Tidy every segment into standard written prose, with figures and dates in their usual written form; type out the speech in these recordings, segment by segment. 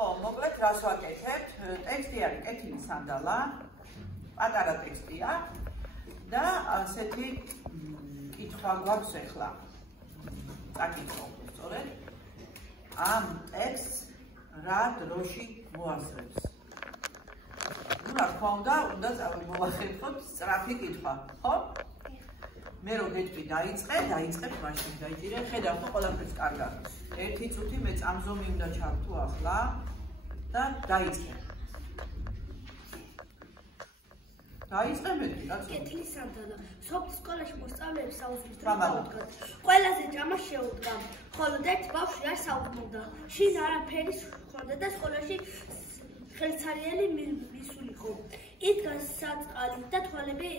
ხო, მოკლედ რას ვაკეთებთ? ტექსტი არის კეთილი სანდალა, პატარა ტექსტია და ასეთი კითხვა გვაქვს ახლა. წაკითხავთ, სწორედ? ამ ტექსტს რა დროში მოასწრებს? ნუ რა თქმა უნდა მოვახერხოთ სწრაფი კითხვა, ხო? მე რო გეტყვი დაიწყებ მაშინ დაიჭირე, ხედავ ხო ყველაფერს კარგად. 1 წუთი მე წამზომი უნდა ჩავთო ახლა და დაიწყებ. დაიწყებ მეტი, კაცო. კეთილი სანდალა. სოფლის სკოლაში მოსწავლეებს საუბრობთ დროულად. ყველაზე ჭამა შეუდგა. ხოლო ერთ ბავშვი არ საუბრობდა. შინ არაფერი ჰქონდა და სკოლაში ხელცარიელი მისულიყო. იდგა საწყალი და თვალები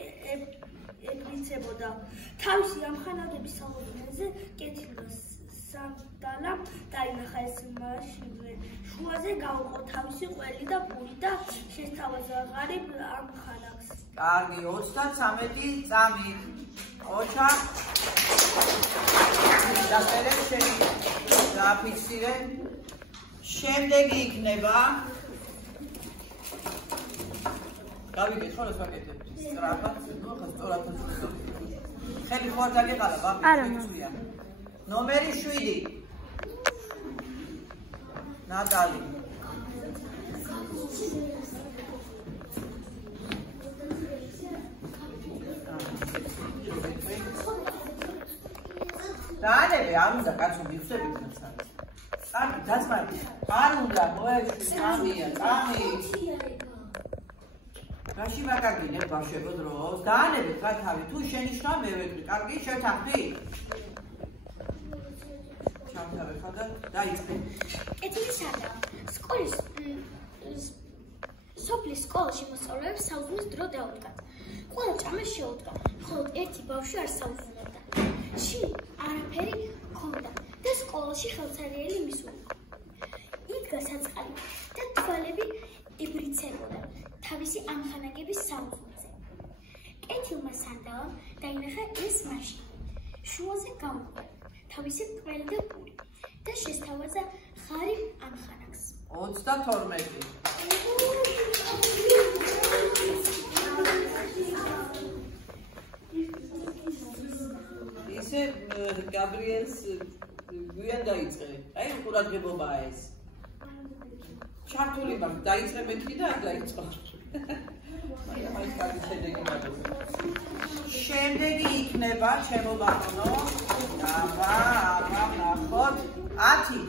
ებრიცებოდა. თავისი ამხანაგების საუბრებზე კეთილმა სანდალა დაინახა ეს მაშინვე. შუაზე გაუყო თავისი ყველი და პური და შესთავაზა ღარიბ ამხანაგს. კარგი, 33 წამი. ოჩა. დაფერებ შენი. დაფიქსირე. შემდეგი იქნება. გავიგეთ ხო რა ვაკეთებ? სწრაფად, ნუ ხო სწორად. ხელი ხო არ დაგეყარა, ბაბი? არა. ნომერი 7. ნატალი. დაანებე, არ უნდა კაცო მიხსები თუნდაც. წამი, დაწმარი. არ უნდა მოეშვი წამია, წამი. რაში ვაკაგინებ ბავშვებო დროს? დაანებეთ რა თავი, თუ შენიშნა მე ვეკრი, კარგი, შევთანხმდი? ჩავთავე ხა და დაიწყე. კეთილი სანდალა. სკოლის სოფლის სკოლაში მოსწავლეებს საუბრების დრო დაუდგათ. ყველა ჭამა შეუდგა, ხოლო ერთი ბავშვი არ საუბრობდა. შინ არაფერი ჰქონდა და სკოლაში ხელცარიელი მისულიყო. იდგა საწყალი და თვალები ებრიცებოდა თავისი ამხანაგების საუბრებზე. კეთილმა სანდალამ დაინახა ეს მაშინვე. შუაზე გაუყო თავისი ყველი და პური და შესთავაზა ღარიბ ამხანაგს. 32. ისე გაბრიელს გვიან დაიწყე. აი ყურადღებობაა ეს. ჩართული მაგ დაიწყე მეთქი და არ დაიწყო. აი კარგი შედეგი მაგოზე. შემდეგი იქნება ჩემო ბატონო. აბა ნახოთ 10.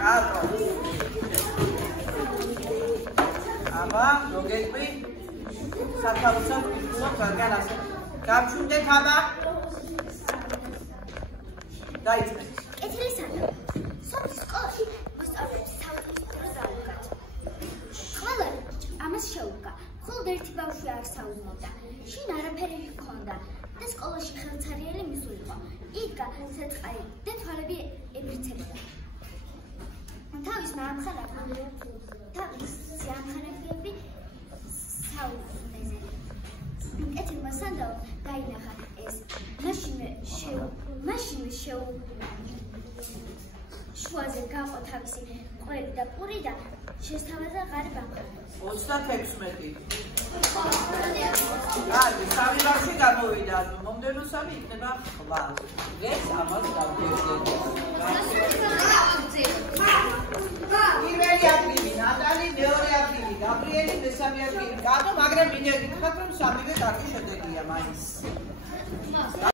კატო. აბა როგეკვი სათავსო ვიწყო კარგად ასე. გამჩუნდეთ აბა. დაიწყე. კეთილი სანდალა. სოფლის სკოლაში მოსწავლეებს საუბრების დრო დაუდგათ. ყველა ამას შეუდგა, ხოლო ერთი ბავშვი არ საუბრობდა. შინ არაფერი ჰქონდა და სკოლაში ხელცარიელი მისულიყო. იდგა საწყალი და თვალები ებრიცებოდა. თავისი ამხანაგები საუბრობდნენ. კეთილმა სანდალამ დაინახა ეს. მაშინვე შუაზე გაყო თავისი ყველი და პური და შესთავაზა ღარიბ ამხანაგს. 36. კარგი, სამი ბავშვი გამოვიდა, მომდევნო სამი იქნება ხვალ. ეს ამას გავდიოდნენ. პირველი ადგილი ნატალი, მეორე ადგილი გაბრიელი, მესამე ადგილი კატო, მაგრამ მინდა გითხრათ რომ სამივე კარგი შედეგია მაინც.